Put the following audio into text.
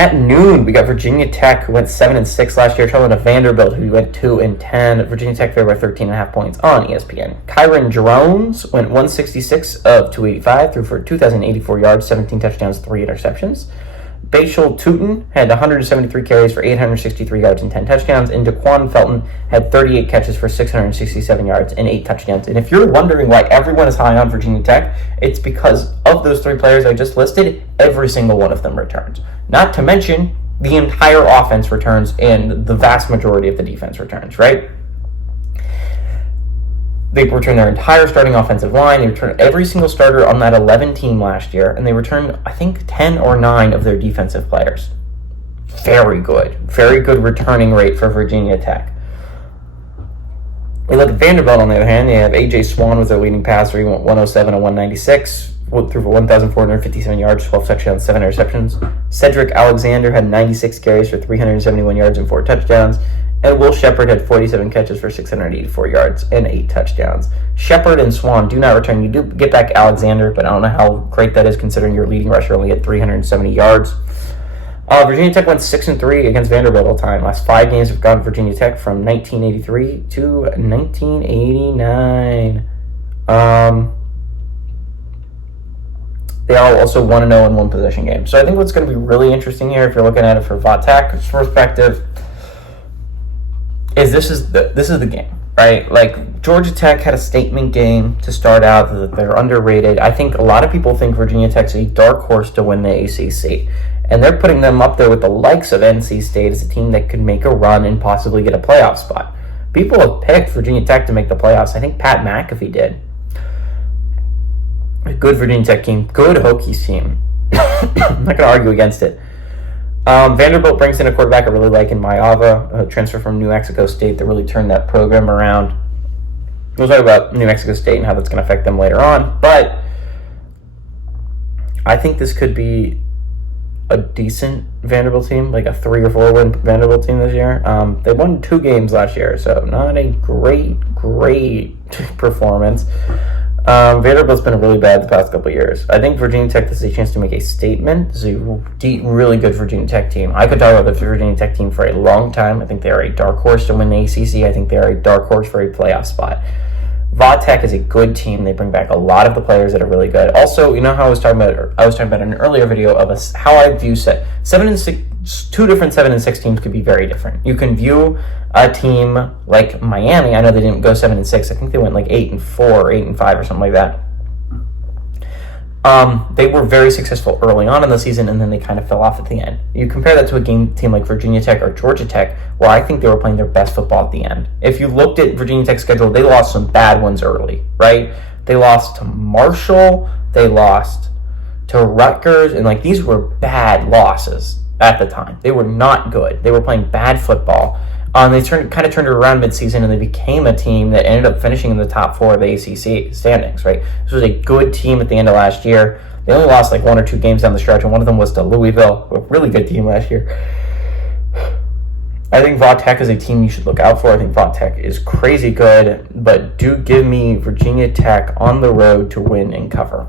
At noon, we got Virginia Tech, who went 7-6 last year, traveling to Vanderbilt, who went 2-10. Virginia Tech favored by 13.5 points on ESPN. Kyron Drones went 166 of 285, threw for 2,084 yards, 17 touchdowns, 3 interceptions. Bashal Tootin had 173 carries for 863 yards and 10 touchdowns, and Daquan Felton had 38 catches for 667 yards and 8 touchdowns. And if you're wondering why everyone is high on Virginia Tech, it's because of those 3 players I just listed, every single one of them returns. Not to mention, the entire offense returns and the vast majority of the defense returns, right? They returned their entire starting offensive line. They returned every single starter on that 11 team last year, and they returned, I think, 10 or 9 of their defensive players. Very good. Very good returning rate for Virginia Tech. We look at Vanderbilt, on the other hand. They have A.J. Swan was their leading passer. He went 107 and 196, threw for 1,457 yards, 12 touchdowns, 7 interceptions. Cedric Alexander had 96 carries for 371 yards and 4 touchdowns. And Will Shepard had 47 catches for 684 yards and 8 touchdowns. Shepard and Swan do not return. You do get back Alexander, but I don't know how great that is considering your leading rusher only had 370 yards. Virginia Tech went 6-3 against Vanderbilt all time. Last 5 games have gone Virginia Tech from 1983 to 1989. They are also 1-0 in one possession game. So I think what's going to be really interesting here, if you're looking at it from Tech's perspective, is this is the game, right? Like, Georgia Tech had a statement game to start out that they're underrated. I think a lot of people think Virginia Tech's a dark horse to win the ACC, and they're putting them up there with the likes of NC State as a team that could make a run and possibly get a playoff spot. People have picked Virginia Tech to make the playoffs. I think Pat McAfee did. A good Virginia Tech team, good Hokies team. I'm not going to argue against it. Vanderbilt brings in a quarterback I really like in Mayava, a transfer from New Mexico State that really turned that program around. We'll talk about New Mexico State and how that's going to affect them later on, but I think this could be a decent Vanderbilt team, like a 3 or 4 win Vanderbilt team this year. They won 2 games last year, so not a great performance. Vanderbilt's been really bad the past couple of years. I think Virginia Tech, this is a chance to make a statement. This is a really good Virginia Tech team. I could talk about the Virginia Tech team for a long time. I think they are a dark horse to win the ACC. I think they are a dark horse for a playoff spot. Tech is a good team. They bring back a lot of the players that are really good. Also, you know how I was talking about in an earlier video of how I view 7-6. 2 different 7-6 teams could be very different. You can view a team like Miami. I know they didn't go 7-6. I think they went like 8-4 or 8-5 or something like that. They were very successful early on in the season, and then they kind of fell off at the end. You compare that to a team like Virginia Tech or Georgia Tech, where I think they were playing their best football at the end. If you looked at Virginia Tech's schedule, they lost some bad ones early, right? They lost to Marshall, they lost to Rutgers, and like these were bad losses at the time. They were not good. They were playing bad football. They kind of turned it around midseason, and they became a team that ended up finishing in the top 4 of the ACC standings, right? This was a good team at the end of last year. They only lost like 1 or 2 games down the stretch, and one of them was to Louisville, a really good team last year. I think Tech is a team you should look out for. I think Tech is crazy good, but do give me Virginia Tech on the road to win and cover.